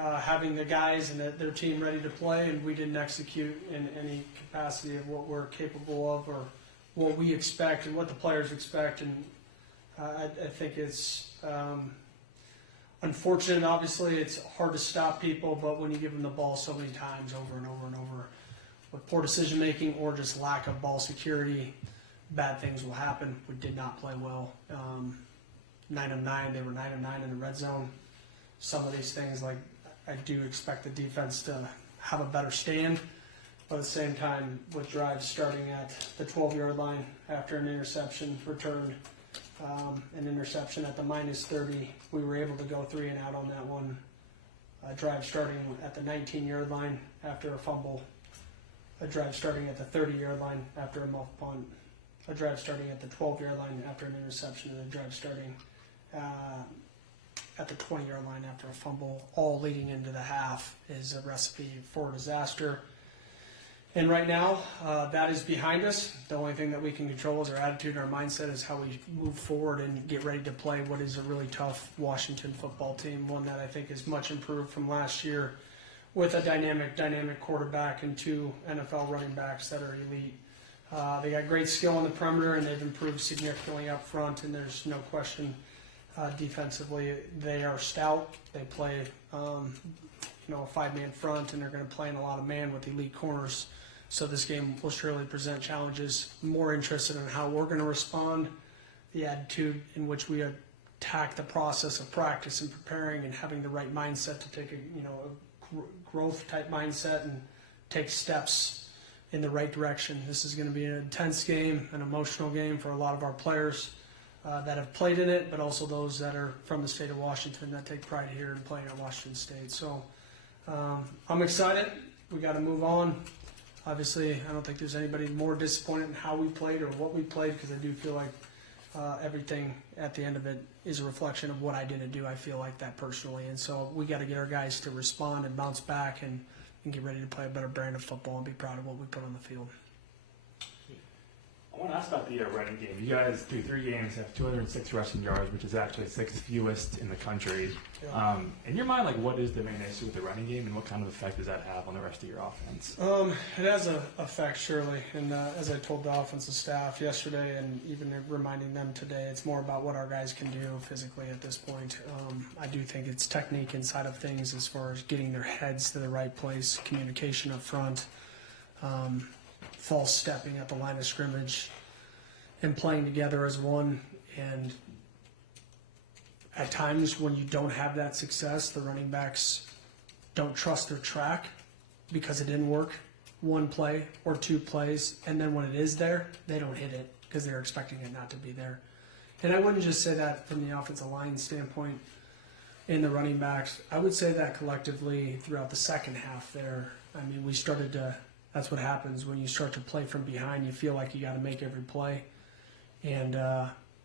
having the guys and their team ready to play, and we didn't execute in any capacity of what we're capable of or what we expect and what the players expect. And I think it's unfortunate. Obviously, it's hard to stop people, but when you give them the ball so many times over and over and over, with poor decision making or just lack of ball security, bad things will happen. We did not play well. 9 of 9, they were 9 of 9 in the red zone. Some of these things, like, I do expect the defense to have a better stand, but at the same time, with drives starting at the 12-yard line after an interception returned, an interception at the -30, we were able to go 3 and out on that one. A drive starting at the 19-yard line after a fumble. A drive starting at the 30-yard line after a muff punt. A drive starting at the 12-yard line after an interception, and a drive starting at the 20-yard line after a fumble, all leading into the half, is a recipe for disaster. And right now, that is behind us. The only thing that we can control is our attitude and our mindset, is how we move forward and get ready to play what is a really tough Washington football team, one that I think is much improved from last year, with a dynamic quarterback and 2 NFL running backs that are elite. They got great skill on the perimeter, and they've improved significantly up front, and there's no question defensively they are stout. They play a 5-man front, and they're going to play in a lot of man with elite corners. So this game will surely present challenges. More interested in how we're going to respond, the attitude in which we attack the process of practice and preparing and having the right mindset to take a growth type mindset and take steps in the right direction. This is going to be an intense game, an emotional game for a lot of our players that have played in it, but also those that are from the state of Washington that take pride here in playing at Washington State. So I'm excited. We got to move on. Obviously, I don't think there's anybody more disappointed in how we played or what we played, because I do feel like everything at the end of it is a reflection of what I didn't do. I feel like that personally. And so we got to get our guys to respond and bounce back and get ready to play a better brand of football and be proud of what we put on the field. I want to ask about the running game. You guys, through 3 games, have 206 rushing yards, which is actually 6th fewest in the country. Yeah. In your mind, what is the main issue with the running game, and what kind of effect does that have on the rest of your offense? It has an effect, surely. And as I told the offensive staff yesterday, and even reminding them today, it's more about what our guys can do physically at this point. I do think it's technique inside of things, as far as getting their heads to the right place, communication up front, false stepping at the line of scrimmage, and playing together as one. And at times when you don't have that success, the running backs don't trust their track because it didn't work 1 play or 2 plays, and then when it is there, they don't hit it because they're expecting it not to be there. And I wouldn't just say that from the offensive line standpoint in the running backs. I would say that collectively throughout the second half there. I mean, we started to, that's what happens when you start to play from behind. You feel like you got to make every play, and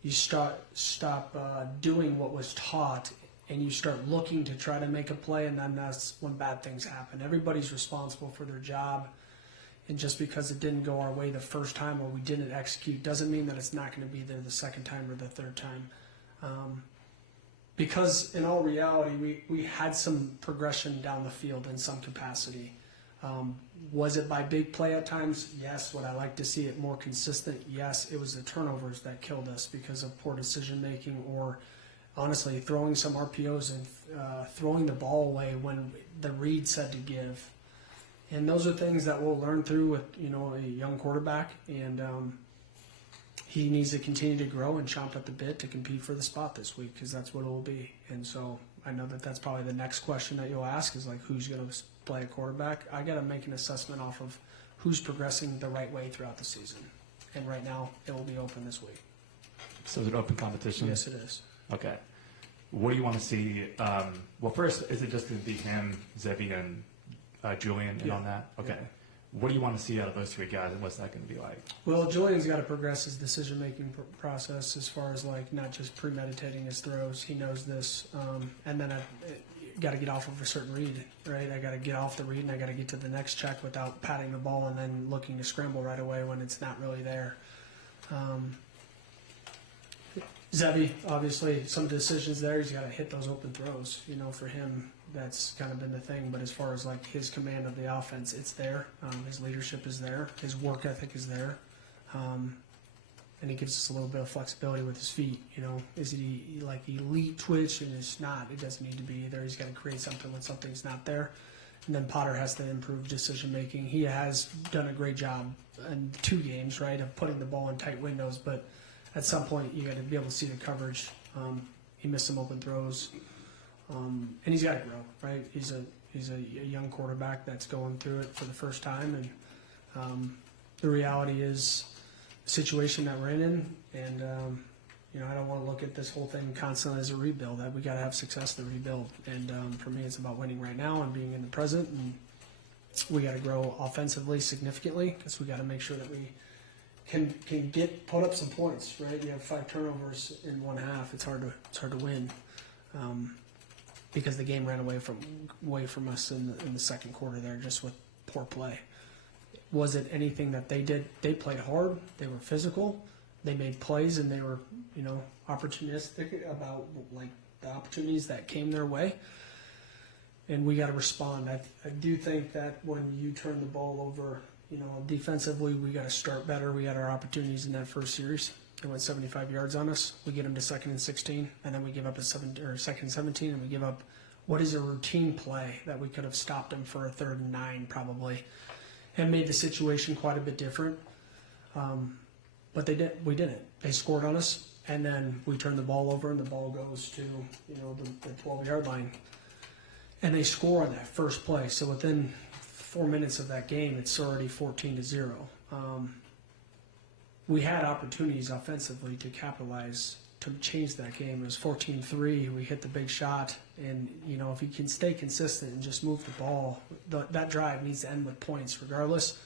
you stop doing what was taught, and you start looking to try to make a play, and then that's when bad things happen. Everybody's responsible for their job, and just because it didn't go our way the first time or we didn't execute doesn't mean that it's not going to be there the second time or the third time. Because in all reality, we had some progression down the field in some capacity. Was it by big play at times? Yes. Would I like to see it more consistent? Yes. It was the turnovers that killed us because of poor decision making, or honestly throwing some RPOs and throwing the ball away when the read said to give. And those are things that we'll learn through with a young quarterback, and he needs to continue to grow and chomp at the bit to compete for the spot this week, because that's what it will be. And so I know that that's probably the next question that you'll ask, is who's going to play a quarterback. I got to make an assessment off of who's progressing the right way throughout the season. And right now, it will be open this week. So is it open competition? Yes, it is. Okay. What do you want to see? Well, first, is it just going to be him, Zevi, and Julian in on that? Okay. Yeah. What do you want to see out of those 3 guys, and what's that going to be like? Well, Julian's got to progress his decision-making process, as far as not just premeditating his throws. He knows this. And then I got to get off of a certain read, right? I got to get off the read, and I got to get to the next check without patting the ball and then looking to scramble right away when it's not really there. Zevi, obviously, some decisions there. He's got to hit those open throws. For him, that's kind of been the thing. But as far as like his command of the offense, it's there. His leadership is there. His work ethic is there. And he gives us a little bit of flexibility with his feet. Is he like elite twitch? And it's not. It doesn't need to be either. He's got to create something when something's not there. And then Potter has to improve decision making. He has done a great job in 2 games, right, of putting the ball in tight windows. But at some point, you got to be able to see the coverage. He missed some open throws, and he's got to grow, right? He's a young quarterback that's going through it for the first time, and the reality is the situation that we're in. And I don't want to look at this whole thing constantly as a rebuild. That we got to have success to rebuild. And for me, it's about winning right now and being in the present. And we got to grow offensively significantly because we got to make sure that we can put up some points, right? You have 5 turnovers in one half. It's hard to win because the game ran away from us in the second quarter there, just with poor play. Was it anything that they did? They played hard. They were physical. They made plays, and they were opportunistic about like the opportunities that came their way. And we got to respond. I do think that when you turn the ball over, defensively, we got to start better. We had our opportunities in that first series. They went 75 yards on us. We get them to 2nd and 16, and then we give up a 2nd and 17, and we give up what is a routine play that we could have stopped them for a 3rd and 9 probably, and made the situation quite a bit different. But we didn't. They scored on us, and then we turned the ball over, and the ball goes to the 12-yard line, and they score on that first play. So within 4 minutes of that game, it's already 14-0. We had opportunities offensively to capitalize to change that game. It was 14-3. We hit the big shot, and if you can stay consistent and just move the ball, that drive needs to end with points regardless.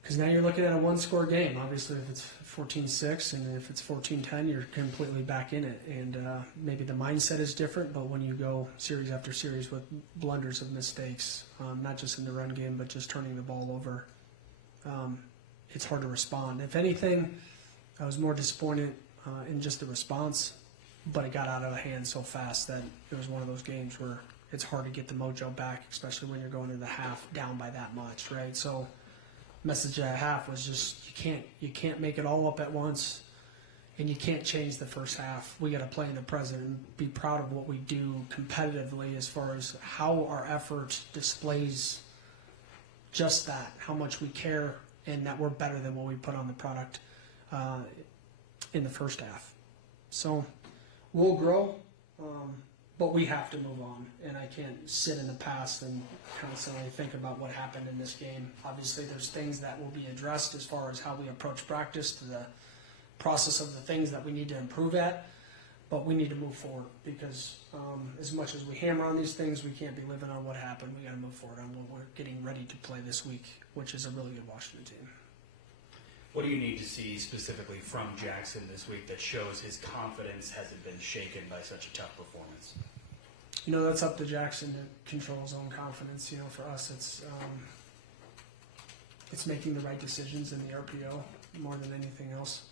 Because now you're looking at a 1-score game. Obviously, if it's 14-6 and if it's 14-10, you're completely back in it. And maybe the mindset is different, but when you go series after series with blunders of mistakes, not just in the run game, but just turning the ball over, it's hard to respond. If anything, I was more disappointed in just the response, but it got out of hand so fast that it was one of those games where it's hard to get the mojo back, especially when you're going into the half down by that much, right? So message at half was just you can't make it all up at once, and you can't change the first half. We got to play in the present and be proud of what we do competitively as far as how our effort displays just that, how much we care, and that we're better than what we put on the product in the first half. So we'll grow, but we have to move on, and I can't sit in the past and constantly think about what happened in this game. Obviously, there's things that will be addressed as far as how we approach practice, to the process of the things that we need to improve at, but we need to move forward because as much as we hammer on these things, we can't be living on what happened. We got to move forward on what we're getting ready to play this week, which is a really good Washington team. What do you need to see specifically from Jaxon this week that shows his confidence hasn't been shaken by such a tough performance? That's up to Jaxon to control his own confidence. For us, it's making the right decisions in the RPO more than anything else,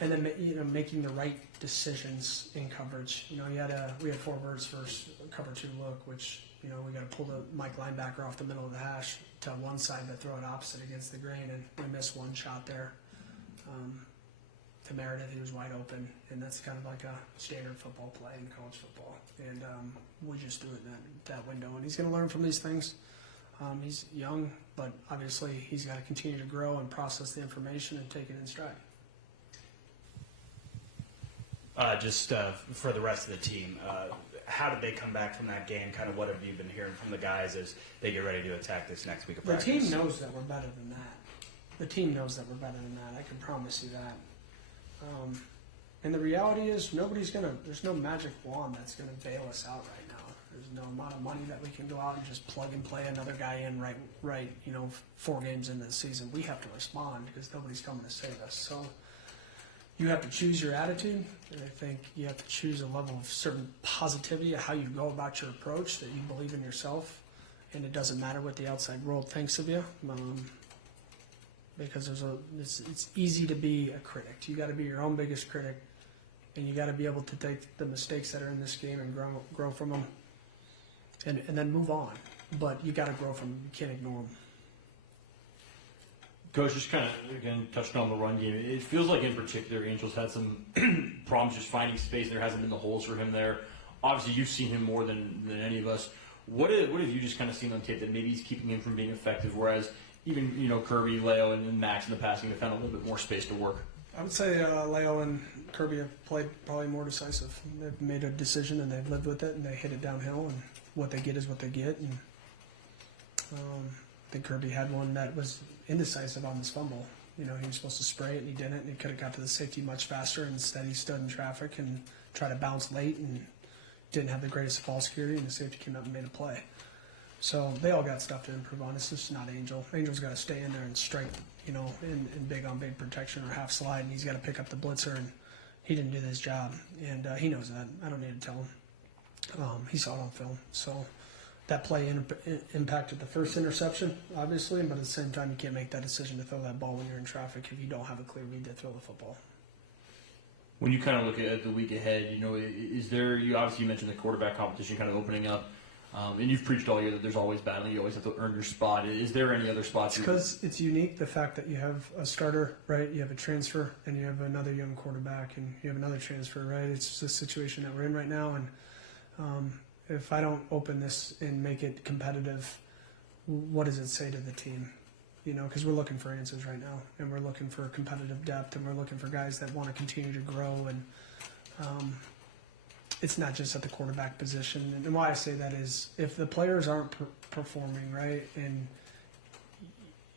and then making the right decisions in coverage. We had 4 birds first cover 2 look, which we got to pull the Mike linebacker off the middle of the hash to one side but throw it opposite against the grain, and we missed one shot there. To Meredith, he was wide open, and that's kind of like a standard football play in college football. And we just threw it in that window, and he's going to learn from these things. He's young, but obviously he's got to continue to grow and process the information and take it in stride. Just for the rest of the team, how did they come back from that game? Kind of what have you been hearing from the guys as they get ready to attack this next week of practice? The team knows that we're better than that. The team knows that we're better than that. I can promise you that. And the reality is, there's no magic wand that's going to bail us out right now. There's no amount of money that we can go out and just plug and play another guy in right 4 games into the season. We have to respond because nobody's coming to save us. So you have to choose your attitude, and I think you have to choose a level of certain positivity of how you go about your approach, that you believe in yourself, and it doesn't matter what the outside world thinks of you. because it's easy to be a critic. You got to be your own biggest critic, and you got to be able to take the mistakes that are in this game and grow from them, and then move on. But you got to grow from them. You can't ignore them. Coach, just kind of, again, touching on the run game, it feels like in particular Angels had some problems just finding space. There hasn't been the holes for him there. Obviously, you've seen him more than any of us. What have you just kind of seen on tape that maybe he's keeping him from being effective, whereas even, Kirby, Leo, and Max in the passing have found a little bit more space to work? I would say Leo and Kirby have played probably more decisive. They've made a decision and they've lived with it, and they hit it downhill, and what they get is what they get. And I think Kirby had one that was indecisive on this fumble. He was supposed to spray it and he didn't, and he could have got to the safety much faster. Instead, he stood in traffic and tried to bounce late and didn't have the greatest ball security, and the safety came up and made a play. So they all got stuff to improve on. It's just not Angel. Angel's got to stay in there and strike, in big on big protection or half slide, and he's got to pick up the blitzer, and he didn't do his job, and he knows that. I don't need to tell him. He saw it on film. So that play impacted the first interception, obviously, but at the same time, you can't make that decision to throw that ball when you're in traffic if you don't have a clear read to throw the football. When you kind of look at the week ahead, is there, you obviously mentioned the quarterback competition kind of opening up, and you've preached all year that there's always battling, you always have to earn your spot. Is there any other spots? Because it's unique, the fact that you have a starter, right? You have a transfer, and you have another young quarterback, and you have another transfer, right? It's just a situation that we're in right now, and if I don't open this and make it competitive, what does it say to the team? Because we're looking for answers right now, and we're looking for competitive depth, and we're looking for guys that want to continue to grow. And it's not just at the quarterback position. And why I say that is, if the players aren't performing right, and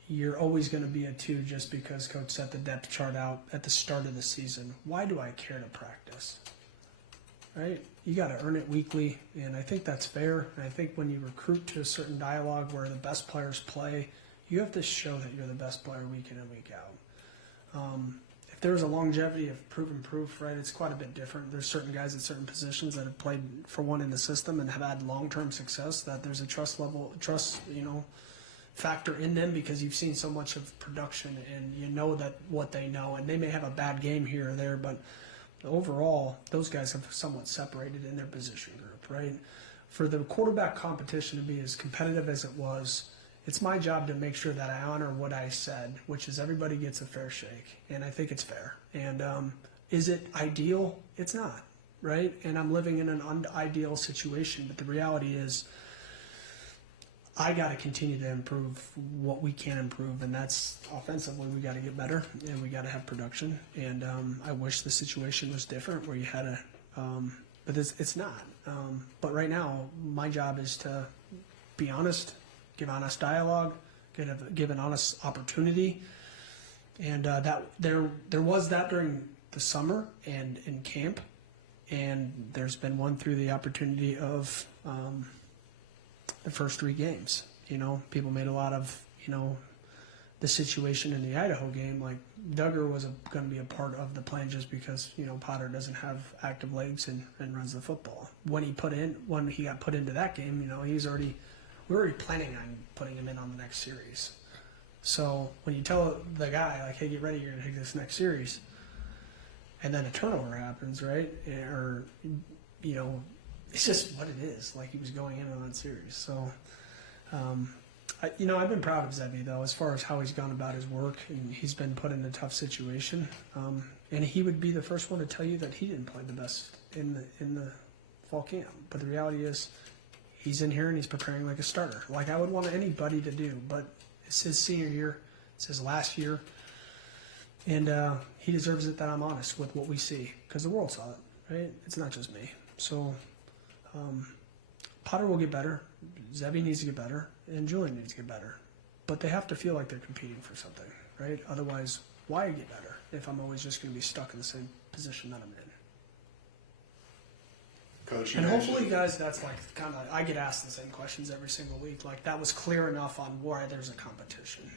you're always going to be a 2 just because coach set the depth chart out at the start of the season. Why do I care to practice? Right? You got to earn it weekly, and I think that's fair. And I think when you recruit to a certain dialogue where the best players play, you have to show that you're the best player week in and week out. If there's a longevity of proven proof, right, it's quite a bit different. There's certain guys at certain positions that have played for one in the system and have had long-term success, that there's a trust factor in them because you've seen so much of production and you know that what they know. And they may have a bad game here or there, but overall, those guys have somewhat separated in their position group, right? For the quarterback competition to be as competitive as it was, it's my job to make sure that I honor what I said, which is everybody gets a fair shake, and I think it's fair. And is it ideal? It's not, right? And I'm living in an unideal situation, but the reality is I got to continue to improve what we can improve, and that's offensively we got to get better, and we got to have production. And I wish the situation was different where you had a but it's not. But right now, my job is to be honest, give honest dialogue, give an honest opportunity, and that there was that during the summer and in camp, and there's been one through the opportunity of the first 3 games. People made a lot of the situation in the Idaho game, like Dugger was going to be a part of the plan just because Potter doesn't have active legs and runs the football. When he got put into that game, we were already planning on putting him in on the next series. So when you tell the guy, like, hey, get ready, you're going to take this next series, and then a turnover happens, right? Or, it's just what it is. Like, he was going in on that series. So, I've been proud of Zevi, though, as far as how he's gone about his work, and he's been put in a tough situation. And he would be the first one to tell you that he didn't play the best in the fall camp. But the reality is, he's in here and he's preparing like a starter, like I would want anybody to do. But it's his senior year, it's his last year, and he deserves it that I'm honest with what we see, because the world saw it, right? It's not just me. So Potter will get better, Zevi needs to get better, and Julian needs to get better. But they have to feel like they're competing for something, right? Otherwise, why get better if I'm always just going to be stuck in the same position that I'm in? Coach, And hopefully, guys, that's like kind of, I get asked the same questions every single week. Like, that was clear enough on why there's a competition.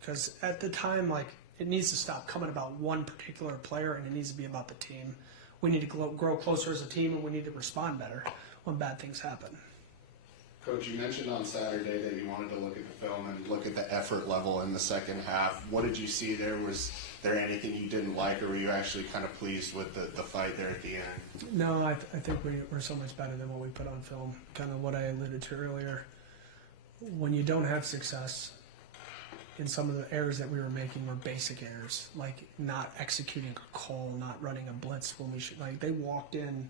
Because at the time, like, it needs to stop coming about one particular player, and it needs to be about the team. We need to grow closer as a team, and we need to respond better when bad things happen. Coach, you mentioned on Saturday that you wanted to look at the film and look at the effort level in the second half. What did you see there? Was there anything you didn't like, or were you actually kind of pleased with the fight there at the end? No, I think we're so much better than what we put on film. Kind of what I alluded to earlier. When you don't have success, in some of the errors that we were making were basic errors, like not executing a call, not running a blitz when we should. Like they walked into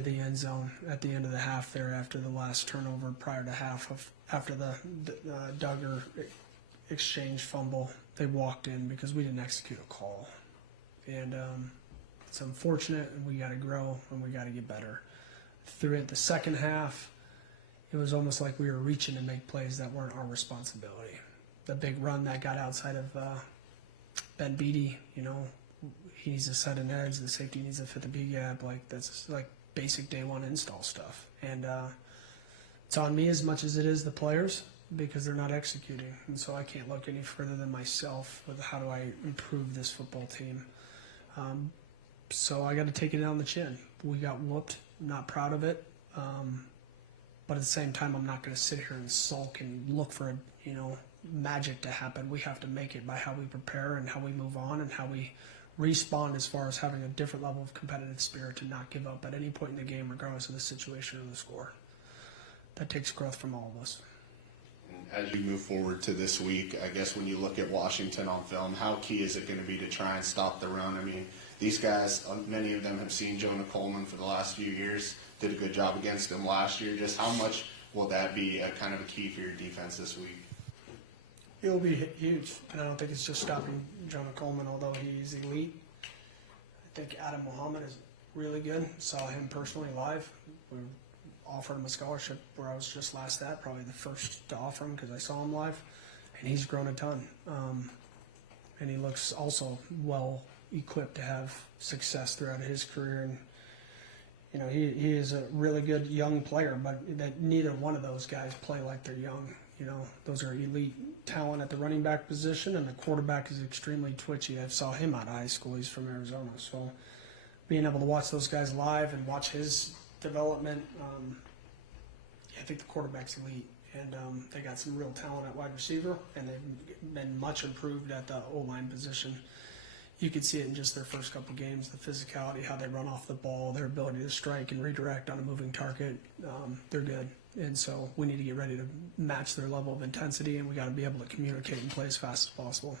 the end zone at the end of the half there after the last turnover prior to after the Dugger exchange fumble. They walked in because we didn't execute a call, and it's unfortunate. And we got to grow and we got to get better. Through it, the second half, it was almost like we were reaching to make plays that weren't our responsibility. The big run that got outside of Ben Beatty, he needs to set an edge. The safety needs to fit the B gap. Like that's like basic day one install stuff. And it's on me as much as it is the players because they're not executing. And so I can't look any further than myself with how do I improve this football team. So I got to take it on the chin. We got whooped. I'm not proud of it. But at the same time, I'm not going to sit here and sulk and look for magic to happen. We have to make it by how we prepare and how we move on and how we respond as far as having a different level of competitive spirit to not give up at any point in the game, regardless of the situation or the score. That takes growth from all of us. As you move forward to this week, I guess when you look at Washington on film, how key is it going to be to try and stop the run? I mean, these guys, many of them have seen Jonah Coleman for the last few years, did a good job against him last year. Just how much will that be a kind of a key for your defense this week? It will be huge, and I don't think it's just stopping Jonah Coleman, although he's elite. I think Adam Muhammad is really good. Saw him personally live. We offered him a scholarship where I was just last at, probably the first to offer him because I saw him live, and he's grown a ton. And he looks also well equipped to have success throughout his career. And he is a really good young player, but that neither one of those guys play like they're young. Those are elite talent at the running back position, and the quarterback is extremely twitchy. I saw him out of high school. He's from Arizona. So being able to watch those guys live and watch his development, I think the quarterback's elite. And they got some real talent at wide receiver, and they've been much improved at the O-line position. You could see it in just their first couple games, the physicality, how they run off the ball, their ability to strike and redirect on a moving target. They're good. And so we need to get ready to match their level of intensity, and we got to be able to communicate and play as fast as possible.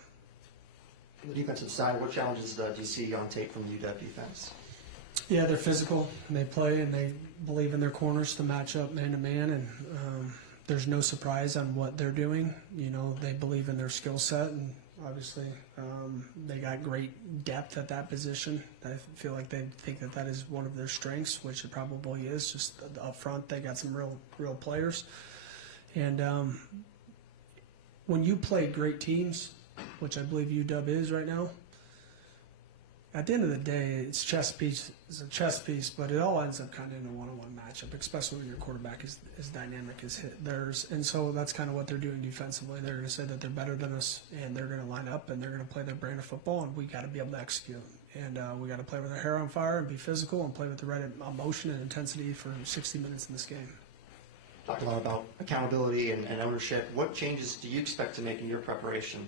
On the defensive side, what challenges do you see on tape from the UW defense? Yeah, they're physical, and they play, and they believe in their corners to match up man-to-man, and there's no surprise on what they're doing. They believe in their skill set, and obviously they got great depth at that position. I feel like they think that is one of their strengths, which it probably is. Just up front, they got some real players. And when you play great teams, which I believe UW is right now, at the end of the day, it's a chess piece, but it all ends up kind of in a one-on-one matchup, especially when your quarterback is as dynamic as theirs. And so that's kind of what they're doing defensively. They're going to say that they're better than us, and they're going to line up, and they're going to play their brand of football, and we got to be able to execute. And we got to play with our hair on fire and be physical and play with the right emotion and intensity for 60 minutes in this game. Talked a lot about accountability and ownership. What changes do you expect to make in your preparation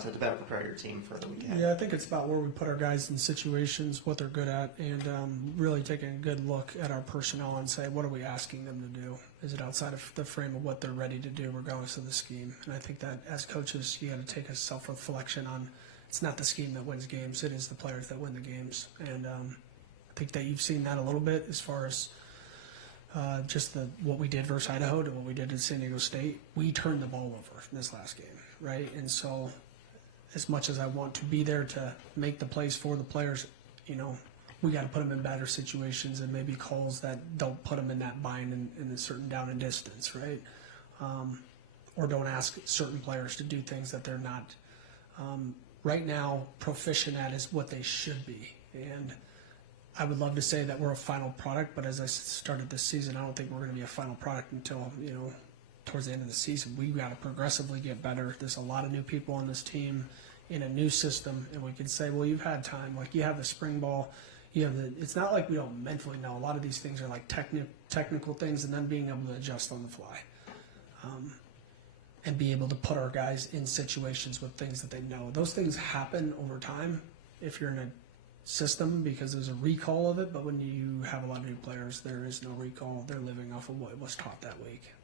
to better prepare your team for the weekend? Yeah, I think it's about where we put our guys in situations, what they're good at, and really taking a good look at our personnel and say, what are we asking them to do? Is it outside of the frame of what they're ready to do regardless of the scheme? And I think that as coaches, you got to take a self-reflection on it's not the scheme that wins games, it is the players that win the games. And I think that you've seen that a little bit as far as just what we did versus Idaho to what we did at San Diego State. We turned the ball over in this last game, right? And so as much as I want to be there to make the plays for the players, we got to put them in better situations and maybe calls that don't put them in that bind in a certain down and distance, right? Or don't ask certain players to do things that they're not right now proficient at is what they should be. And I would love to say that we're a final product, but as I started this season, I don't think we're going to be a final product until, towards the end of the season. We've got to progressively get better. There's a lot of new people on this team in a new system, and we can say, well, you've had time. Like, you have the spring ball, it's not like we don't mentally know. A lot of these things are like technical things, and then being able to adjust on the fly, and be able to put our guys in situations with things that they know. Those things happen over time if you're in a system because there's a recall of it. But when you have a lot of new players, there is no recall. They're living off of what was taught that week.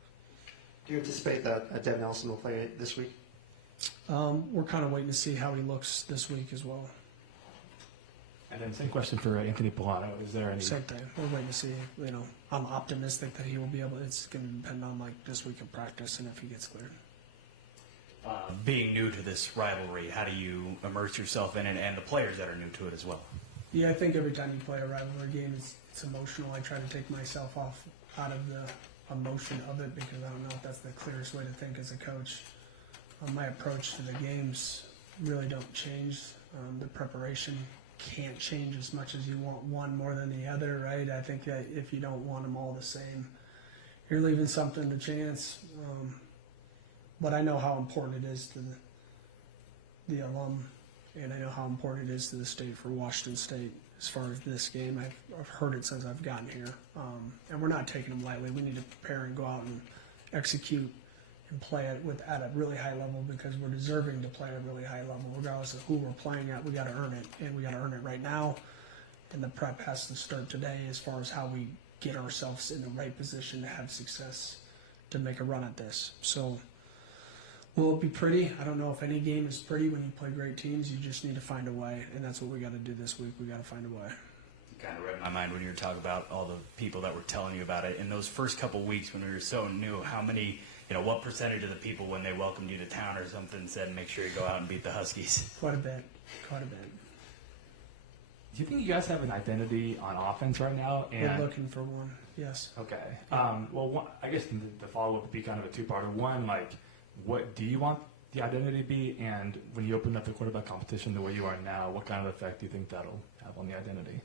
Do you anticipate that Devin Nelson will play this week? We're kind of waiting to see how he looks this week as well. And then same question for Anthony Polano. Is there any? Same thing. We're waiting to see. I'm optimistic that he will be able. It's going to depend on like this week of practice and if he gets cleared. Being new to this rivalry, how do you immerse yourself in it, and the players that are new to it as well? Yeah, I think every time you play a rivalry game, it's emotional. I try to take myself out of the emotion of it because I don't know if that's the clearest way to think as a coach. My approach to the games really don't change. The preparation can't change as much as you want one more than the other, right? I think that if you don't want them all the same, you're leaving something to chance. But I know how important it is to the alum, and I know how important it is to the state for Washington State as far as this game. I've heard it since I've gotten here, and we're not taking them lightly. We need to prepare and go out and execute and play it at a really high level because we're deserving to play at a really high level. Regardless of who we're playing at, we got to earn it, and we got to earn it right now. And the prep has to start today as far as how we get ourselves in the right position to have success to make a run at this. So will it be pretty? I don't know if any game is pretty when you play great teams. You just need to find a way, and that's what we got to do this week. We got to find a way. You kind of read my mind when you were talking about all the people that were telling you about it. In those first couple weeks when we were so new, how many, what percentage of the people when they welcomed you to town or something said, make sure you go out and beat the Huskies? Quite a bit. Do you think you guys have an identity on offense right now? We're looking for one, yes. Okay. I guess the follow-up would be kind of a two-parter. One, like, what do you want the identity to be? And when you open up the quarterback competition the way you are now, what kind of effect do you think that'll have on the identity?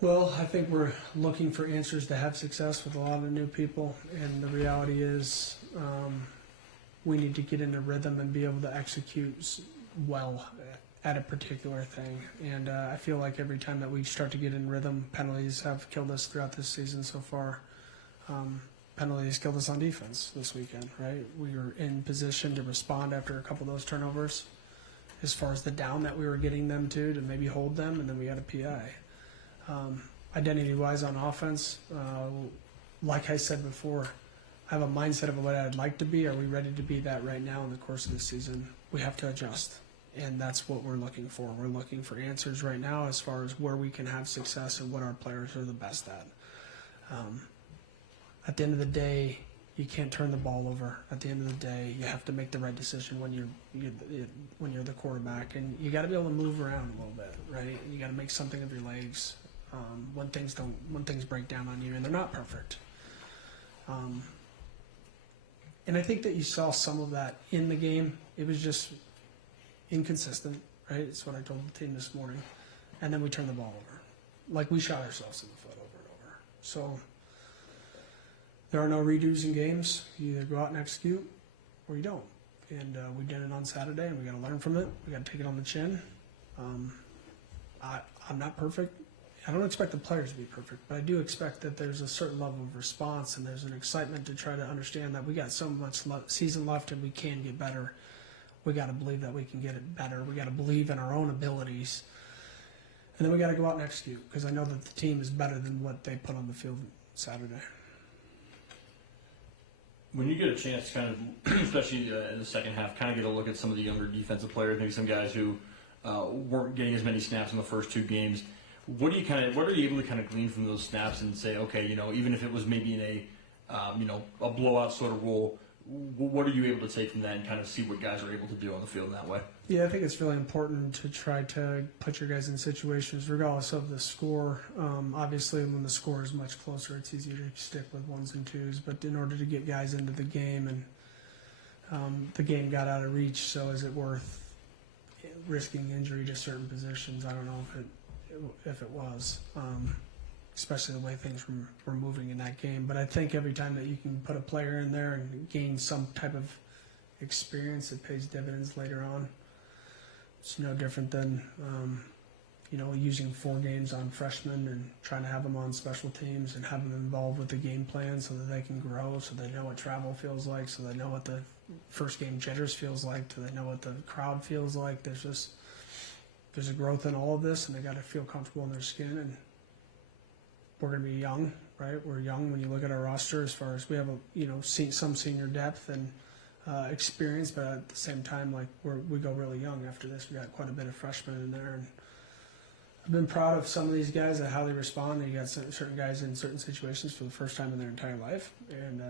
Well, I think we're looking for answers to have success with a lot of new people, and the reality is we need to get into rhythm and be able to execute well at a particular thing. And I feel like every time that we start to get in rhythm, penalties have killed us throughout this season so far. Penalties killed us on defense this weekend, right? We were in position to respond after a couple of those turnovers as far as the down that we were getting them to maybe hold them, and then we had a PI. Identity-wise on offense, like I said before, I have a mindset of what I'd like to be. Are we ready to be that right now in the course of the season? We have to adjust, and that's what we're looking for. We're looking for answers right now as far as where we can have success and what our players are the best at. At the end of the day, you can't turn the ball over. At the end of the day, you have to make the right decision when you're the quarterback, and you got to be able to move around a little bit, right? You got to make something of your legs when things break down on you, and they're not perfect. And I think that you saw some of that in the game. It was just inconsistent, right? It's what I told the team this morning, and then we turned the ball over, like we shot ourselves in the foot over and over. So. There are no redos in games. You either go out and execute or you don't. And we did it on Saturday, and we got to learn from it. We got to take it on the chin. I'm not perfect. I don't expect the players to be perfect, but I do expect that there's a certain level of response, and there's an excitement to try to understand that we got so much season left and we can get better. We got to believe that we can get it better. We got to believe in our own abilities. And then we got to go out and execute, because I know that the team is better than what they put on the field Saturday. When you get a chance, kind of, especially in the second half, kind of get a look at some of the younger defensive players, maybe some guys who weren't getting as many snaps in the first two games. What are you able to kind of glean from those snaps and say, okay, even if it was maybe in a blowout sort of role, what are you able to take from that and kind of see what guys are able to do on the field in that way? Yeah, I think it's really important to try to put your guys in situations, regardless of the score. Obviously, when the score is much closer, it's easier to stick with ones and twos. But in order to get guys into the game, and the game got out of reach, so is it worth risking injury to certain positions? I don't know if it was, especially the way things were moving in that game. But I think every time that you can put a player in there and gain some type of experience, it pays dividends later on. It's no different than using 4 games on freshmen and trying to have them on special teams and have them involved with the game plan so that they can grow, so they know what travel feels like, so they know what the first game jitters feels like, so they know what the crowd feels like. There's a growth in all of this, and they got to feel comfortable in their skin. And we're going to be young, right? We're young when you look at our roster, as far as we have some senior depth and experience, but at the same time, like we go really young after this. We got quite a bit of freshmen in there, and I've been proud of some of these guys and how they respond. You got certain guys in certain situations for the first time in their entire life, and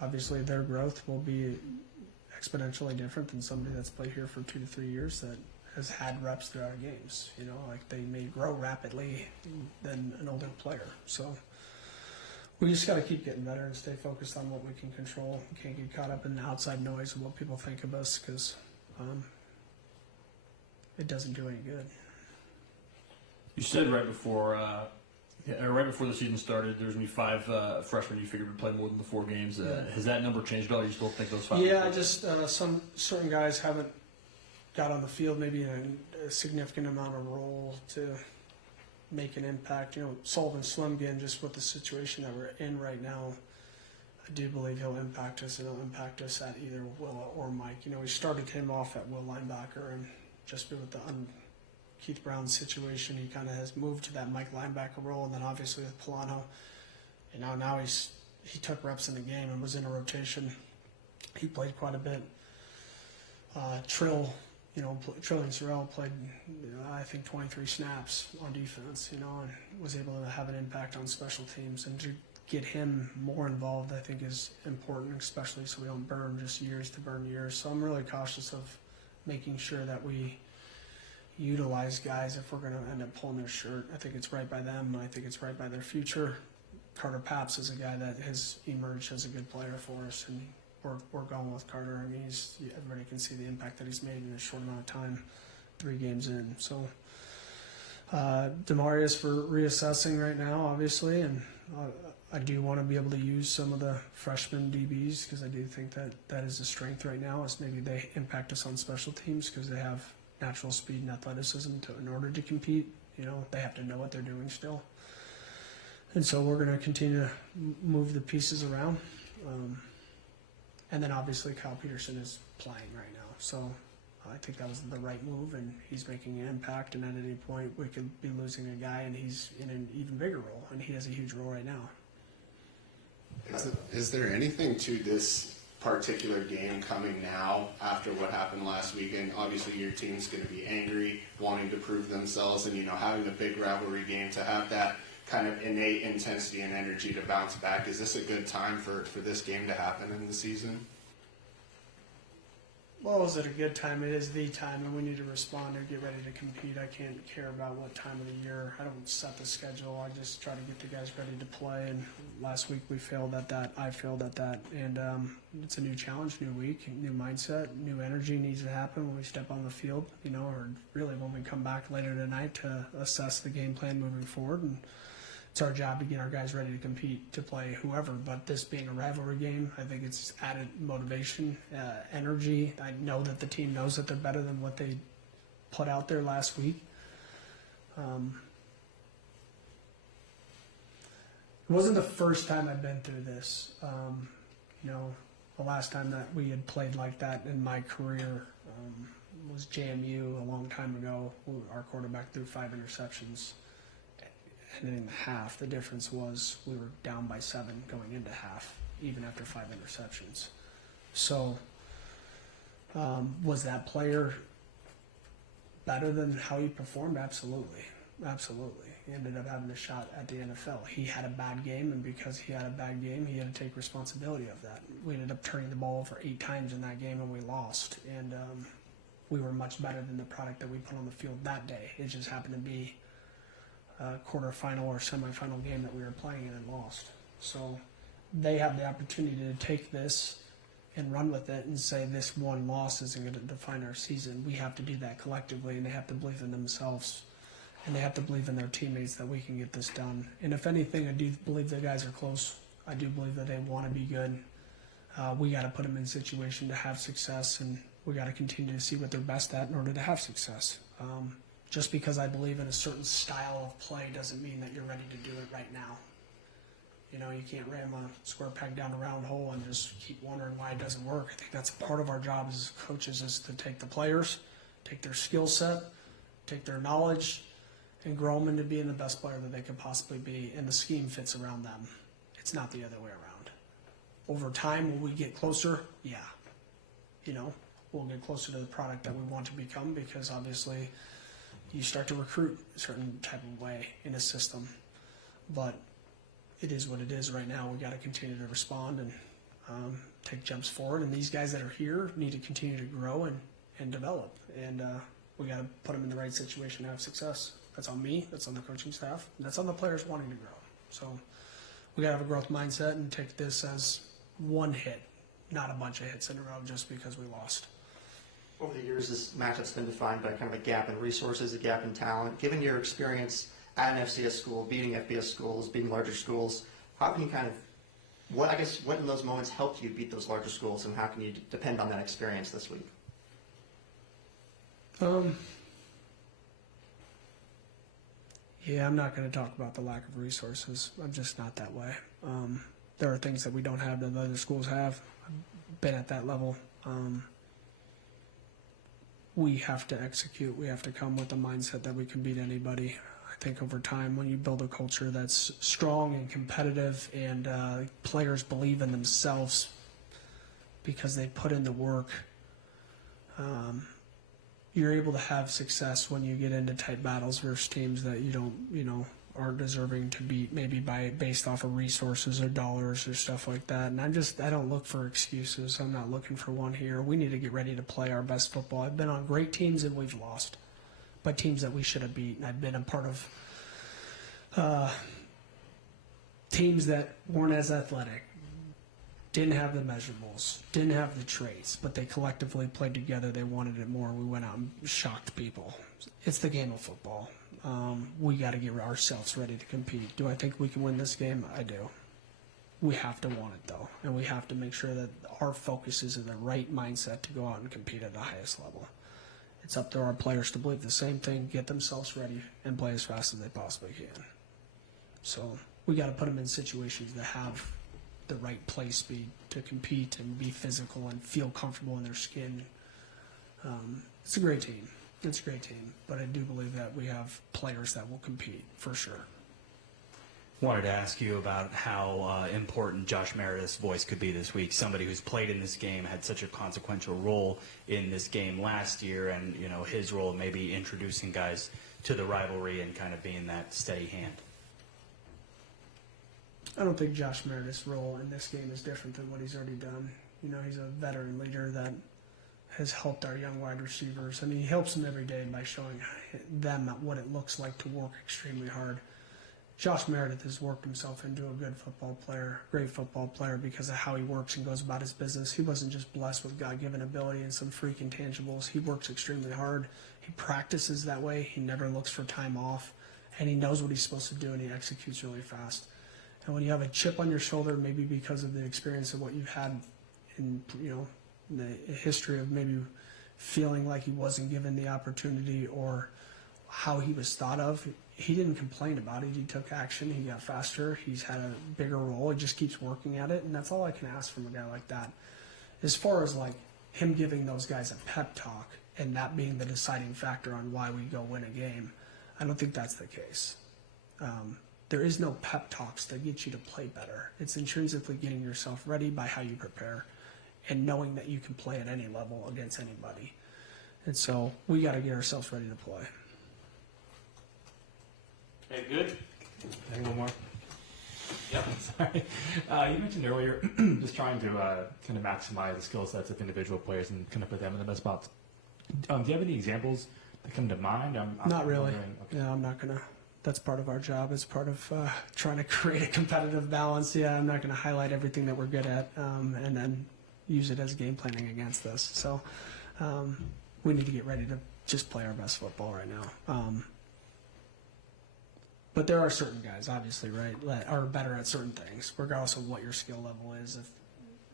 obviously their growth will be exponentially different than somebody that's played here for 2 to 3 years that has had reps throughout games. Like they may grow rapidly than an older player. So we just got to keep getting better and stay focused on what we can control. We can't get caught up in the outside noise of what people think of us, because it doesn't do any good. You said right before the season started, there was going to be 5 freshmen you figured would play more than the 4 games. Has that number changed at all? You still think those 5? Yeah, just some certain guys haven't got on the field maybe in a significant amount of role to make an impact. Sullivan Slimgin, just with the situation that we're in right now, I do believe he'll impact us, and he'll impact us at either Will or Mike. We started him off at Will linebacker, and just with the Keith Brown's situation, he kind of has moved to that Mike linebacker role, and then obviously with Polano, and now he took reps in the game and was in a rotation. He played quite a bit. Trillian Sorrell played, I think 23 snaps on defense, and was able to have an impact on special teams, and to get him more involved, I think, is important, especially so we don't burn just years to burn years. So I'm really cautious of making sure that we utilize guys if we're going to end up pulling their shirt. I think it's right by them. I think it's right by their future. Carter Paps is a guy that has emerged as a good player for us, and we're going with Carter. I mean, everybody can see the impact that he's made in a short amount of time, 3 games in. So Demarius for reassessing right now, obviously, and I do want to be able to use some of the freshman DBs, because I do think that is a strength right now, is maybe they impact us on special teams because they have natural speed and athleticism in order to compete. They have to know what they're doing still. And so we're going to continue to move the pieces around. And then obviously Kyle Peterson is playing right now. So I think that was the right move, and he's making an impact. And at any point we could be losing a guy, and he's in an even bigger role, and he has a huge role right now. Is there anything to this particular game coming now after what happened last weekend? Obviously your team's going to be angry, wanting to prove themselves, and having a big rivalry game, to have that kind of innate intensity and energy to bounce back. Is this a good time for this game to happen in the season? Well, is it a good time? It is the time, and we need to respond and get ready to compete. I can't care about what time of the year. I don't set the schedule. I just try to get the guys ready to play. And last week we failed at that. I failed at that. And it's a new challenge, new week, new mindset, new energy needs to happen when we step on the field, or really when we come back later tonight to assess the game plan moving forward. And it's our job to get our guys ready to compete, to play whoever. But this being a rivalry game, I think it's added motivation, energy. I know that the team knows that they're better than what they put out there last week. It wasn't the first time I've been through this. The last time that we had played like that in my career was JMU a long time ago. Our quarterback threw 5 interceptions. And in half, the difference was we were down by 7 going into half, even after 5 interceptions. So, was that player better than how he performed? Absolutely. Absolutely. He ended up having a shot at the NFL. He had a bad game, and because he had a bad game, he had to take responsibility of that. We ended up turning the ball over 8 times in that game, and we lost. And we were much better than the product that we put on the field that day. It just happened to be quarterfinal or semifinal game that we were playing in and lost. So they have the opportunity to take this and run with it and say this one loss isn't going to define our season. We have to do that collectively, and they have to believe in themselves, and they have to believe in their teammates that we can get this done. And if anything, I do believe the guys are close. I do believe that they want to be good. We got to put them in a situation to have success, and we got to continue to see what they're best at in order to have success. Just because I believe in a certain style of play doesn't mean that you're ready to do it right now. You know, you can't ram a square peg down a round hole and just keep wondering why it doesn't work. I think that's part of our job as coaches, is to take the players, take their skill set, take their knowledge, and grow them into being the best player that they could possibly be, and the scheme fits around them. It's not the other way around. Over time, will we get closer? Yeah. You know, we'll get closer to the product that we want to become, because obviously you start to recruit a certain type of way in a system. But it is what it is right now. We got to continue to respond and take jumps forward. And these guys that are here need to continue to grow and develop. And we got to put them in the right situation to have success. That's on me. That's on the coaching staff. And that's on the players wanting to grow. So we got to have a growth mindset and take this as one hit, not a bunch of hits in a row just because we lost. Over the years, this matchup's been defined by kind of a gap in resources, a gap in talent. Given your experience at an FCS school, beating FBS schools, beating larger schools, how can you kind of, what in those moments helped you beat those larger schools, and how can you depend on that experience this week? Yeah, I'm not going to talk about the lack of resources. I'm just not that way. There are things that we don't have that the other schools have. I've been at that level. We have to execute. We have to come with the mindset that we can beat anybody. I think over time, when you build a culture that's strong and competitive, and players believe in themselves because they put in the work, you're able to have success when you get into tight battles versus teams that aren't deserving to beat, maybe based off of resources or dollars or stuff like that. And I don't look for excuses. I'm not looking for one here. We need to get ready to play our best football. I've been on great teams and we've lost by teams that we should have beat. And I've been a part of teams that weren't as athletic, didn't have the measurables, didn't have the traits, but they collectively played together. They wanted it more. We went out and shocked people. It's the game of football. We got to get ourselves ready to compete. Do I think we can win this game? I do. We have to want it, though, and we have to make sure that our focus is in the right mindset to go out and compete at the highest level. It's up to our players to believe the same thing, get themselves ready, and play as fast as they possibly can. So we got to put them in situations that have the right play speed to compete and be physical and feel comfortable in their skin. It's a great team. It's a great team, but I do believe that we have players that will compete for sure. Wanted to ask you about how important Josh Meredith's voice could be this week. Somebody who's played in this game, had such a consequential role in this game last year, and his role maybe introducing guys to the rivalry and kind of being that steady hand. I don't think Josh Meredith's role in this game is different than what he's already done. He's a veteran leader that has helped our young wide receivers. I mean, he helps them every day by showing them what it looks like to work extremely hard. Josh Meredith has worked himself into a good football player, great football player, because of how he works and goes about his business. He wasn't just blessed with God-given ability and some freak intangibles. He works extremely hard. He practices that way. He never looks for time off, and he knows what he's supposed to do, and he executes really fast. And when you have a chip on your shoulder, maybe because of the experience of what you've had in the history of maybe feeling like he wasn't given the opportunity or how he was thought of, he didn't complain about it. He took action. He got faster. He's had a bigger role. He just keeps working at it, and that's all I can ask from a guy like that. As far as like him giving those guys a pep talk and that being the deciding factor on why we go win a game, I don't think that's the case. There is no pep talks that get you to play better. It's intrinsically getting yourself ready by how you prepare and knowing that you can play at any level against anybody. And so we got to get ourselves ready to play. Okay, good. One more. Yep. Sorry. You mentioned earlier just trying to kind of maximize the skill sets of individual players and kind of put them in the best spots. Do you have any examples that come to mind? I'm Not really. Okay. No, I'm not going to. That's part of our job. It's part of trying to create a competitive balance. Yeah, I'm not going to highlight everything that we're good at and then use it as game planning against this. So we need to get ready to just play our best football right now. But there are certain guys, obviously, right, that are better at certain things, regardless of what your skill level is. If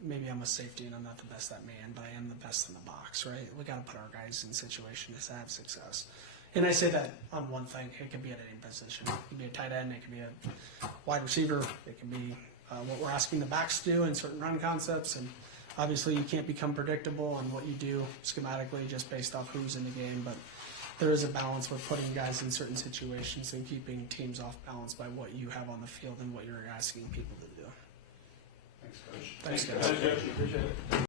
maybe I'm a safety and I'm not the best at man, but I am the best in the box, right? We got to put our guys in situations to have success. And I say that on one thing. It can be at any position. It can be a tight end. It can be a wide receiver. It can be what we're asking the backs to do in certain run concepts. And obviously, you can't become predictable on what you do schematically just based off who's in the game. But there is a balance with putting guys in certain situations and keeping teams off balance by what you have on the field and what you're asking people to do. Thanks, Coach. Thanks, guys. Appreciate it.